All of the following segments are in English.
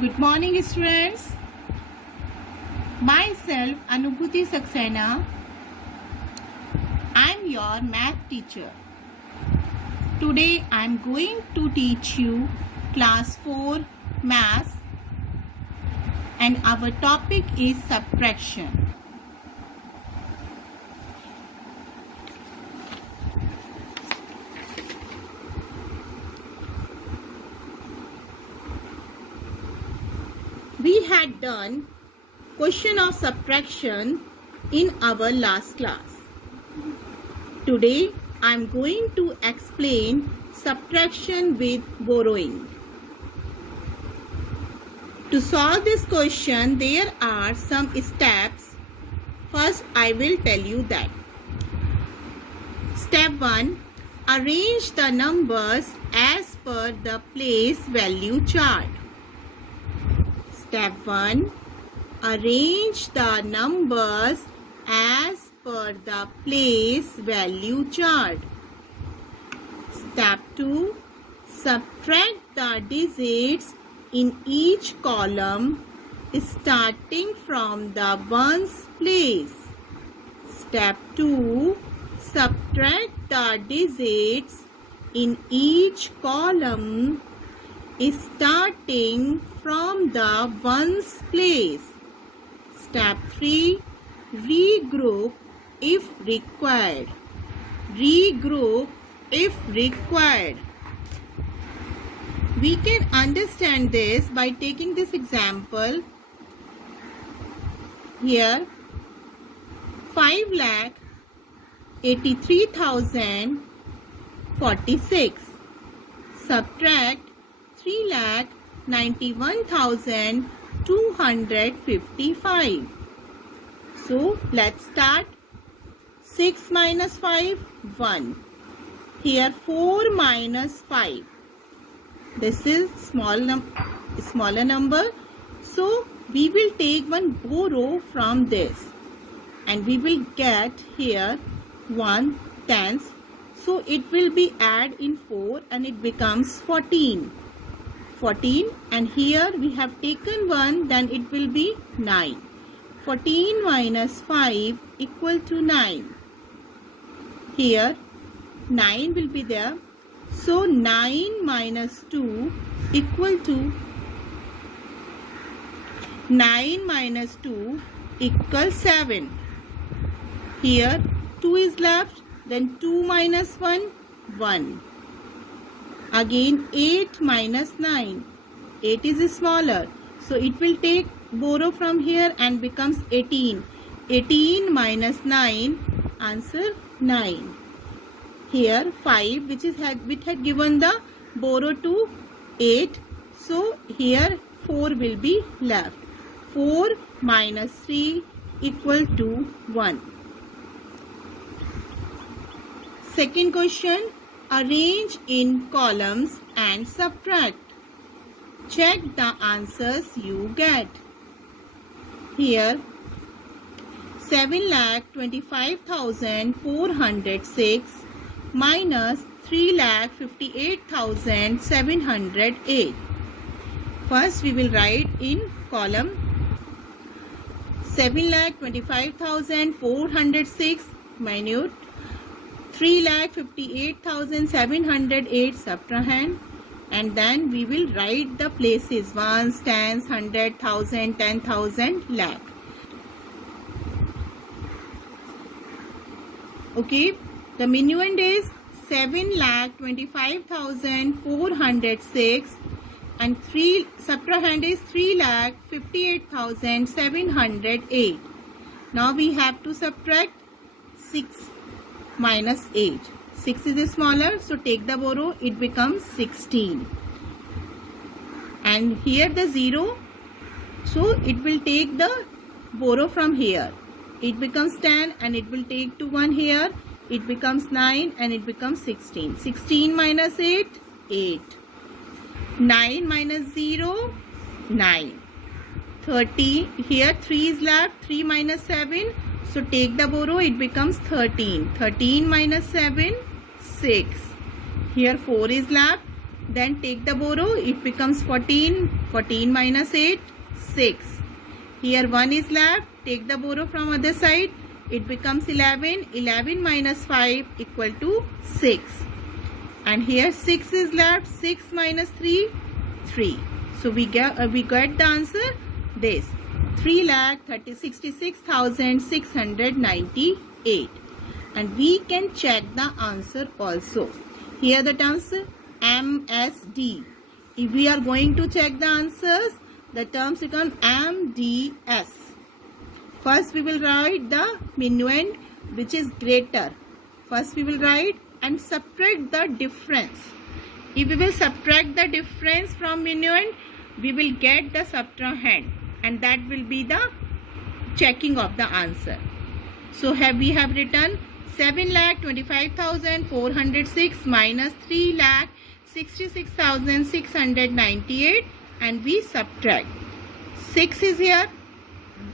Good morning, students. Myself, Anubhuti Saxena. I am your math teacher. Today, I am going to teach you class 4 maths, and our topic is subtraction. We had done question of subtraction in our last class. Today I am going to explain subtraction with borrowing. To solve this question, there are some steps. First, I will tell you that. Step 1. Arrange the numbers as per the place value chart. Step 1. Arrange the numbers as per the place value chart. Step 2. Subtract the digits in each column starting from the ones place. Step 2. Subtract the digits in each column starting from the ones place. Step 3. Regroup if required. Regroup if required. We can understand this by taking this example. Here 5,83,046. Subtract 3,91,255. So let's start. 6 minus 5, 1. Here 4 minus 5. This is smaller number. So we will take one borrow from this. And we will get here 1/10. So it will be add in 4 and it becomes 14. 14, and here we have taken 1, then it will be 9. 14 minus 5 equal to 9. Here 9 will be there. So 9 minus 2 equal to 9 minus 2 equals 7. Here 2 is left, then 2 minus 1, 1. Again 8 minus 9. 8 is smaller. So it will take borrow from here and becomes 18. 18 minus 9, answer 9. Here 5 which had given the borrow to 8. So here 4 will be left. 4 minus 3 equal to 1. Second question. Arrange in columns and subtract. Check the answers you get. Here 7,25,406 minus 3,58,708. First we will write in column 7,25,406 minute 3,58,708 subtrahend, and then we will write the places ones, tens, 100, 1,000, 10,000, lakh. Okay, the minuend is 7,25,406 and subtrahend is 3,58,708. Now we have to subtract 6 minus 8. 6 is smaller, so take the borrow, it becomes 16. And here the 0, so it will take the borrow from here. It becomes 10 and it will take to 1 here. It becomes 9 and it becomes 16. 16 minus 8, 8. 9 minus 0, 9. 30, here 3 is left, 3 minus 7. So take the borrow, it becomes 13. 13 minus 7, 6. Here 4 is left. Then take the borrow. It becomes 14. 14 minus 8, 6. Here 1 is left. Take the borrow from other side. It becomes 11. 11 minus 5 equal to 6. And here 6 is left. 6 minus 3, 3. So we get the answer this. 3,66,698. And we can check the answer also. Here the terms MSD. If we are going to check the answers, the terms become MDS. First we will write the minuend which is greater. First we will write and subtract the difference. If we will subtract the difference from minuend, we will get the subtrahend, and that will be the checking of the answer. So we have written 7,25,406 minus 3,66,698, and we subtract. 6 is here.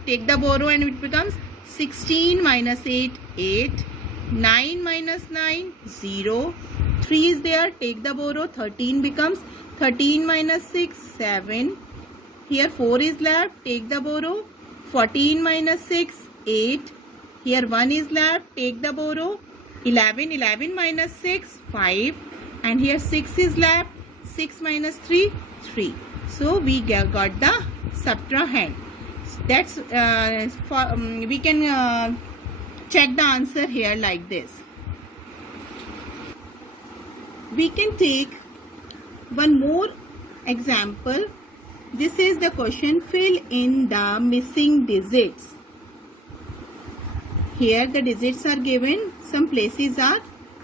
Take the borrow and it becomes 16 minus 8, 8. 9 minus 9, 0. 3 is there. Take the borrow. 13 becomes 13 minus 6, 7. Here 4 is left. Take the borrow. 14 minus 6, 8. Here 1 is left. Take the borrow. 11. 11 minus 6, 5. And here 6 is left. 6 minus 3, 3. So we got the subtrahend. That's we can check the answer here like this. We can take one more example. This is the question. Fill in the missing digits. Here the digits are given. Some places are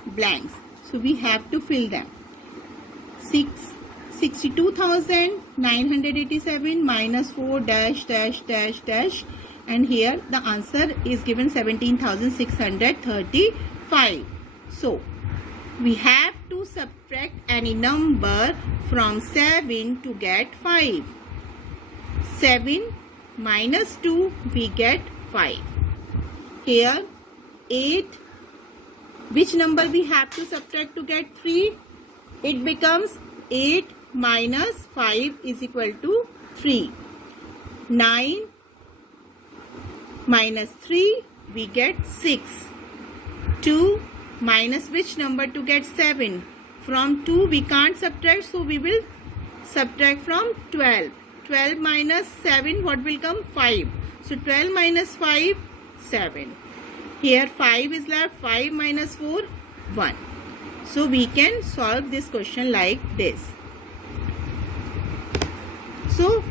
blanks. So we have to fill them. 62,987 minus 4 dash dash dash dash, and here the answer is given 17,635. So we have to subtract any number from 7 to get 5. 7 minus 2 we get 5. Here 8. Which number we have to subtract to get 3? It becomes 8 minus 5 is equal to 3. 9 minus 3 we get 6. 2 minus which number to get 7? From 2 we can't subtract, so we will subtract from 12. 12 minus 7, what will come? 5. So 12 minus 5, 7. Here 5 is left. 5 minus 4, 1. So we can solve this question like this. So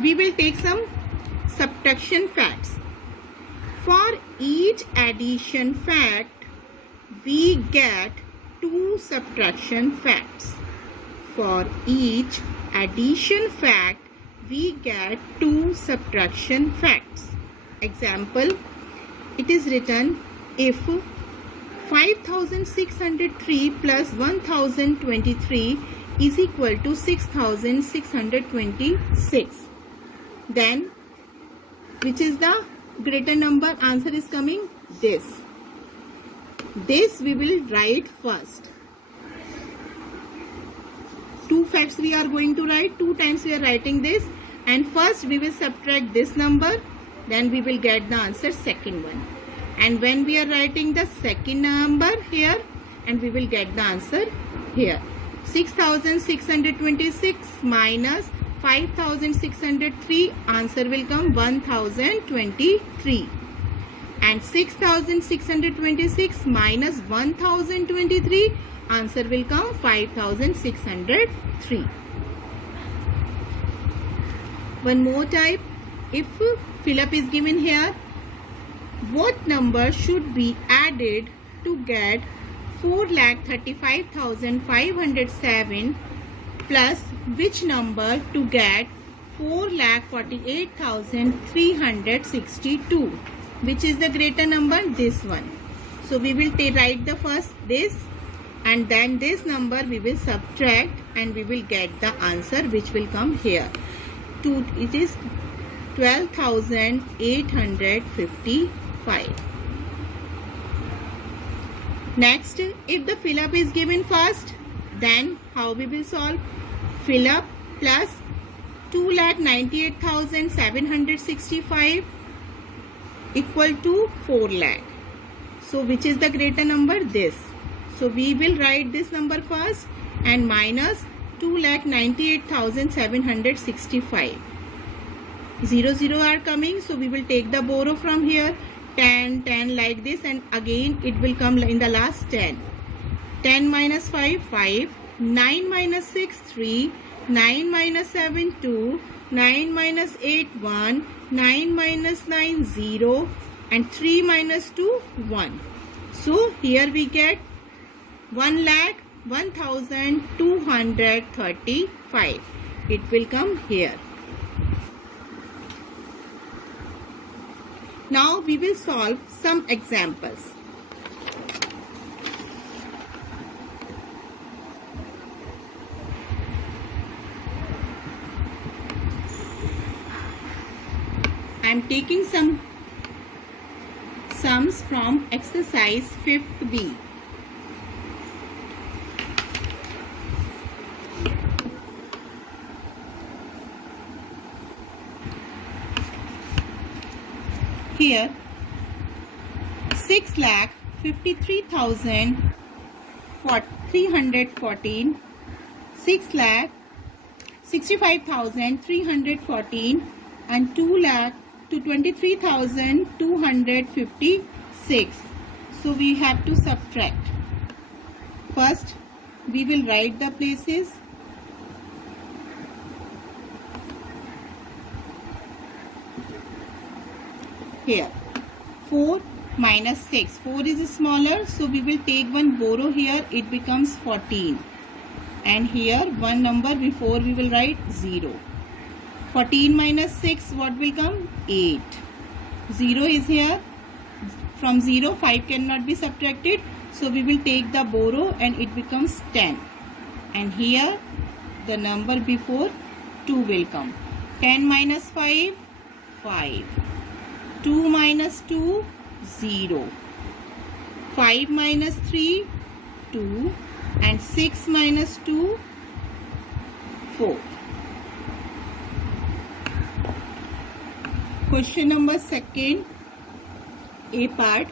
we will take some subtraction facts. For each addition fact, we get 2 subtraction facts. For each addition fact, we get 2 subtraction facts. Example, it is written, if 5,603 plus 1,023 is equal to 6,626, then which is the greater number? Answer is coming this. This we will write first. 2 facts we are going to write. 2 times we are writing this, and first we will subtract this number, then we will get the answer second one. And when we are writing the second number here, and we will get the answer here. 6,626 minus 5,603, answer will come 1,023. And 6,626 minus 1,023, answer will come 5,603. One more type. If fill-up is given here, what number should be added to get 4,35,507 plus which number to get 4,48,362? Which is the greater number? This one. So we will write the first this, and then this number we will subtract, and we will get the answer which will come here. It is 12,855. Next, if the fill up is given first, then how we will solve? Fill up plus 2,98,765 equal to 4 lakh. So which is the greater number? This. So we will write this number first and minus 2,98,765. 0, 0 are coming, so we will take the borrow from here. 10, 10 like this, and again it will come in the last 10. 10 minus 5, 5. 9 minus 6, 3. 9 minus 7, 2. 9 minus 8, 1. 9 minus 9, 0. And 3 minus 2, 1. So here we get 1,01,235. It will come here. Now we will solve some examples. I am taking some sums from exercise 5th B. Here 6,53,314, 6,65,314 and 2,23,256. So we have to subtract. First we will write the places. Here 4 minus 6. 4 is smaller, so we will take one borrow here. It becomes 14. And here one number before we will write 0. 14 minus 6, what will come? 8. 0 is here. From 0, 5 cannot be subtracted. So we will take the borrow and it becomes 10. And here the number before 2 will come. 10 minus 5, 5. 2 minus 2, 0. 5 minus 3, 2. And 6 minus 2, 4. Question number 2, A part.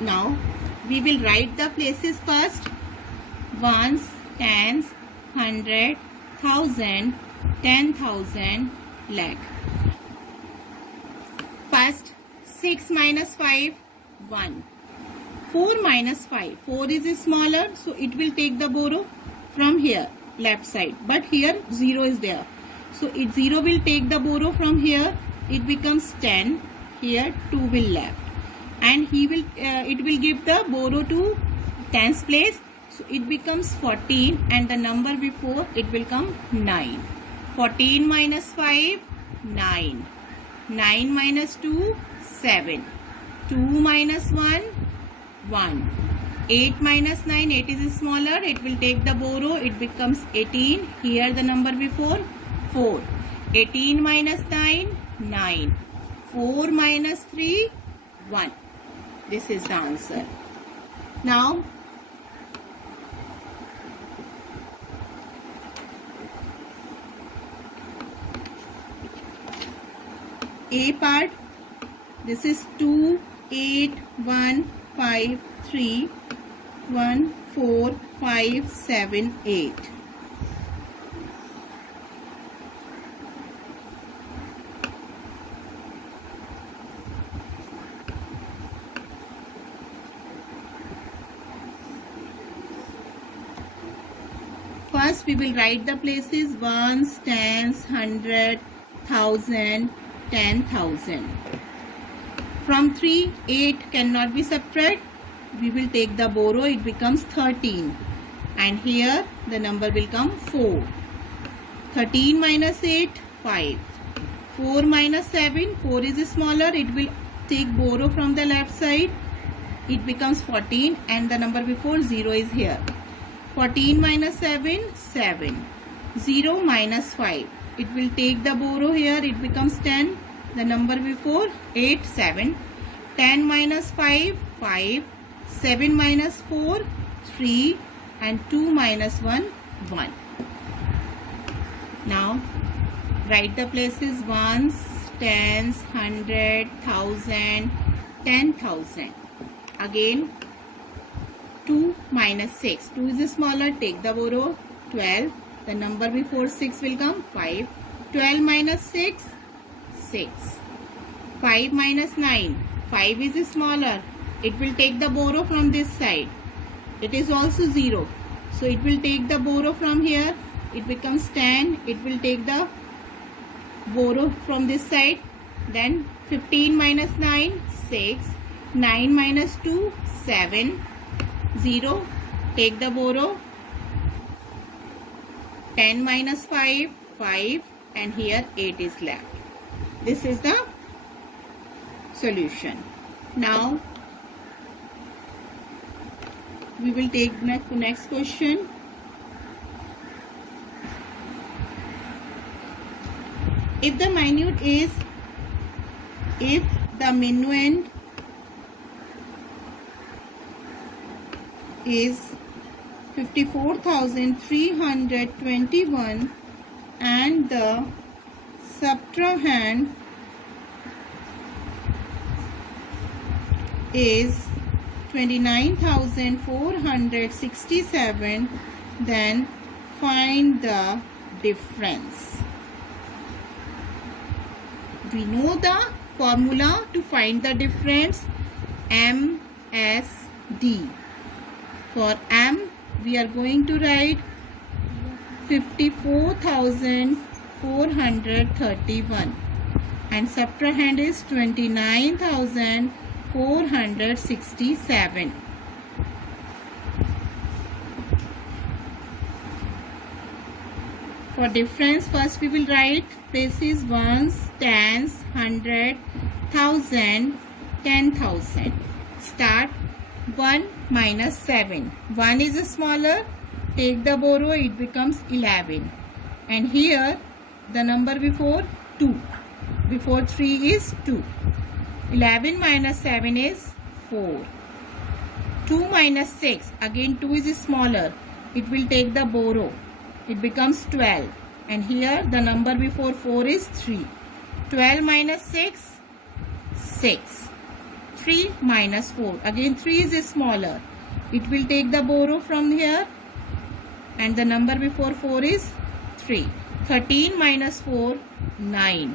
Now we will write the places first. Ones, tens, 100, 1,000, 10,000, lakh. First 6 minus 5, 1. 4 minus 5. 4 is smaller, so it will take the borrow from here, left side. But here 0 is there. So 0 will take the borrow from here. It becomes 10. Here 2 will left. And it will give the borrow to tens place. So it becomes 14 and the number before it will come 9. 14 minus 5, 9. 9 minus 2, 7. 2 minus 1, 1. 8 minus 9, 8 is smaller. It will take the borrow. It becomes 18. Here the number before 4. 18 minus 9, 9. 4 minus 3, 1. This is the answer. Now A part. This is 2, 8, 1, 5, 3, 1, 4, 5, 7, 8. First we will write the places ones, tens, 100, 1,000, 10,000. From 3, 8 cannot be subtracted. We will take the borrow. It becomes 13. And here the number will come 4. 13 minus 8, 5. 4 minus 7, 4 is smaller. It will take borrow from the left side. It becomes 14 and the number before 0 is here. 14 minus 7, 7. 0 minus 5. It will take the borrow here. It becomes 10. The number before 8, 7. 10 minus 5, 5. 7 minus 4, 3. And 2 minus 1, 1. Now write the places ones, tens, 100, 1000, 10,000. Again 2 minus 6. 2 is smaller. Take the borrow. 12. The number before 6 will come 5. 12 minus 6, 6. 5 minus 9. 5 is smaller. It will take the borrow from this side. It is also 0. So it will take the borrow from here. It becomes 10. It will take the borrow from this side. Then 15 minus 9, 6. 9 minus 2, 7. 0. Take the borrow. 10 minus 5, 5. And here 8 is left. This is the solution. Now we will take next question. If the minuend is, if the minuend is 54,321 and the subtrahend is 29,467, then find the difference. We know the formula to find the difference, MSD. For M, we are going to write 54,431 and subtrahend is 29,467. For difference, first we will write places ones, tens, 100, 1000, 10,000. Start 1 minus 7. 1 is smaller. Take the borrow. It becomes 11. And here the number before 2. Before 3 is 2. 11 minus 7 is 4. 2 minus 6. Again 2 is smaller. It will take the borrow. It becomes 12. And here the number before 4 is 3. 12 minus 6, 6. 3 minus 4. Again 3 is smaller. It will take the borrow from here. And the number before 4 is 3. 13 minus 4, 9.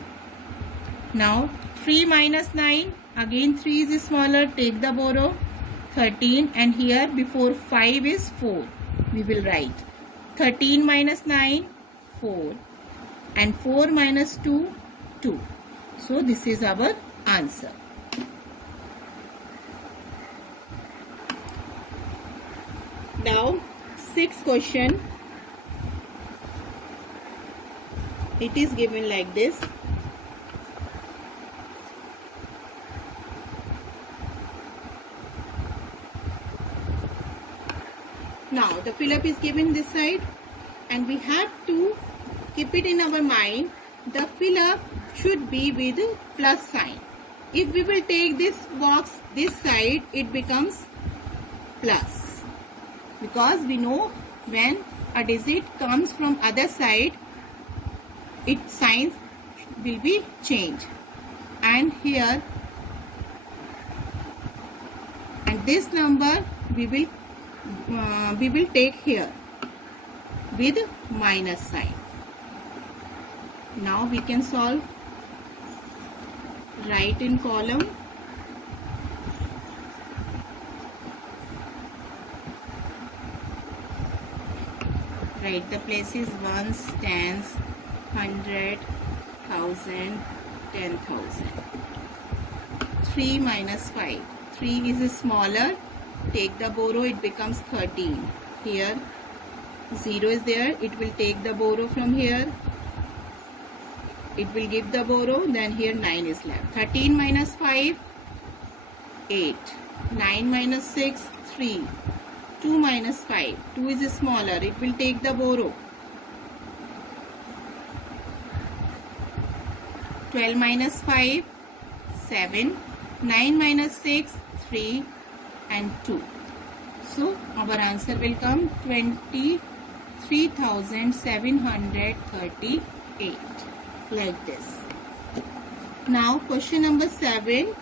Now 3 minus 9. Again 3 is smaller. Take the borrow. 13. And here before 5 is 4. We will write 13 minus 9, 4. And 4 minus 2, 2. So this is our answer. Now, sixth question. It is given like this. Now, the fill-up is given this side and we have to keep it in our mind. The fill-up should be with plus sign. If we will take this box this side, it becomes plus. Because we know when a digit comes from other side, its signs will be changed. And here, and this number we will take here with minus sign. Now we can solve. Write in column. Write the places ones, tens, 100, 1000, 10,000. 3 minus 5. 3 is smaller. Take the borrow, it becomes 13. Here 0 is there. It will take the borrow from here. It will give the borrow. Then here 9 is left. 13 minus 5, 8. 9 minus 6, 3. 2 minus 5. 2 is smaller. It will take the borrow. 12 minus 5, 7. 9 minus 6, 3 and 2. So our answer will come 23,738, like this. Now question number 7.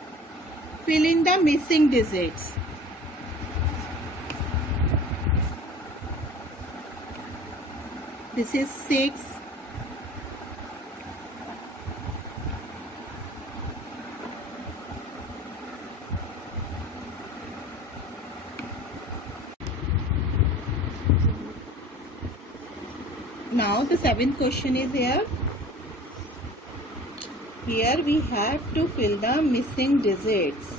Fill in the missing digits. This is 6. Now the 7th question is here. Here we have to fill the missing digits.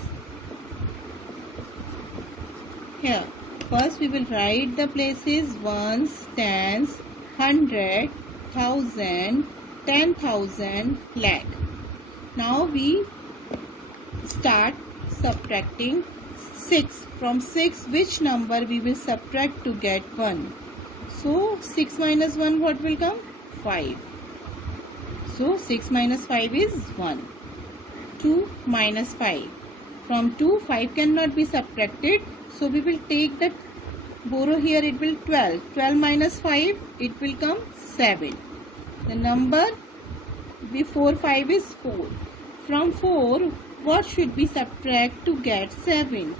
Here first we will write the places ones, tens, 100, 1000, 10,000, lakh. Now we start subtracting 6. From 6 which number we will subtract to get 1? So 6 minus 1 what will come? 5. So 6 minus 5 is 1. 2 minus 5. From 2 5 cannot be subtracted. So we will take that borrow here, it will 12. 12 minus 5 it will come 7. The number before 5 is 4. From 4 what should we subtract to get 7?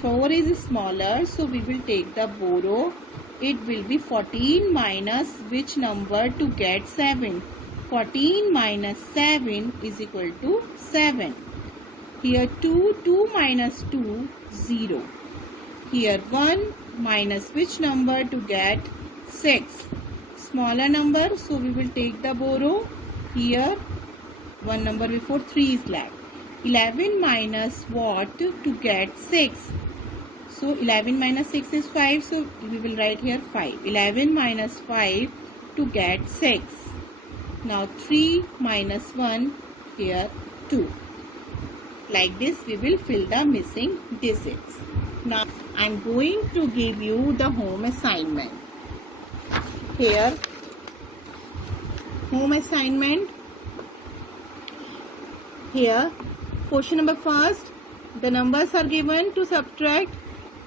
4 is smaller, so we will take the borrow. It will be 14 minus which number to get 7? 14 minus 7 is equal to 7. Here 2, 2 minus 2, 0. Here 1 minus which number to get 6? Smaller number, so we will take the borrow. Here one number before 3 is left. 11 minus what to get 6? So 11 minus 6 is 5, so we will write here 5. 11 minus 5 to get 6. Now 3 minus 1, here 2. Like this we will fill the missing digits. Now I am going to give you the home assignment. Here home assignment. Here question number first, the numbers are given to subtract,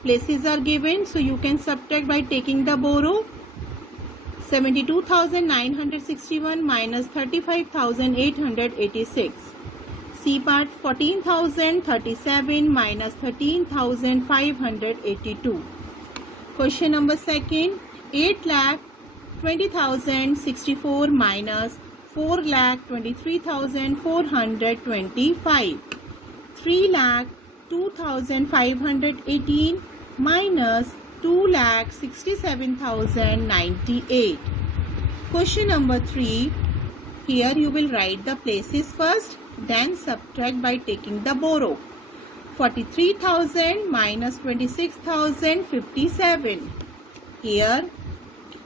places are given, so you can subtract by taking the borrow. 72,961 minus 35,886. C part 14,037 minus 13,582. Question number second, 8,20,064 minus 4,23,425. 3,02,518 minus 2,67,098. Question number 3. Here you will write the places first, then subtract by taking the borrow. 43,000 minus 26,057. Here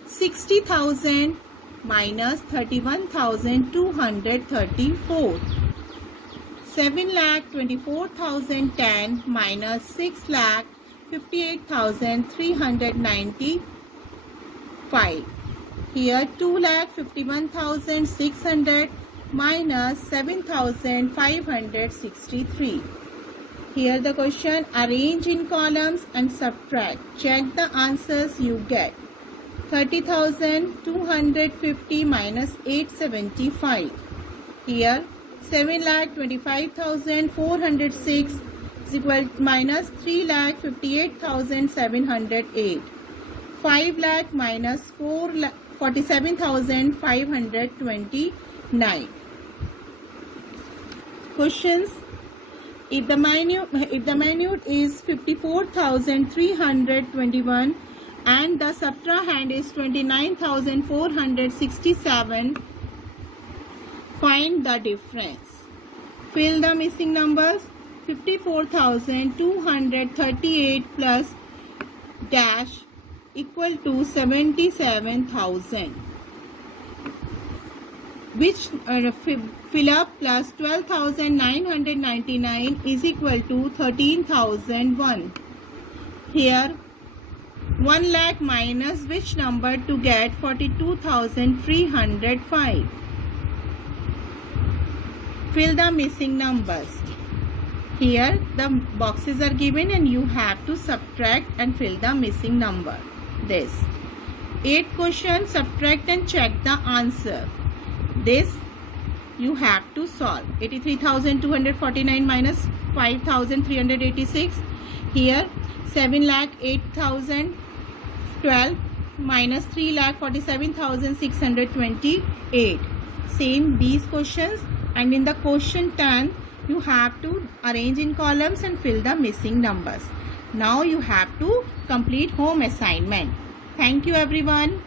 60,000 minus 31,234. 7,24,010 minus 6,58,395. Here 2,51,600 minus 7,563. Here the question, arrange in columns and subtract. Check the answers you get. 30,250 minus 875. Here 7,25,406 is equal minus 3,58,708. 5 lakh minus 47,529. Questions. If the minute is 54,321 and the subtrahend is 29,467, find the difference. Fill the missing numbers. 54,238 plus dash equal to 77,000. Which fill up plus 12,999 is equal to 13,001. Here 1 lakh minus which number to get 42,305? Fill the missing numbers. Here the boxes are given and you have to subtract and fill the missing number. This 8 questions, subtract and check the answer. This you have to solve. 83,249 minus 5,386. Here 7,08,012 minus 3,47,628. Same these questions, and in the question 10 you have to arrange in columns and fill the missing numbers. Now you have to complete home assignment. Thank you everyone.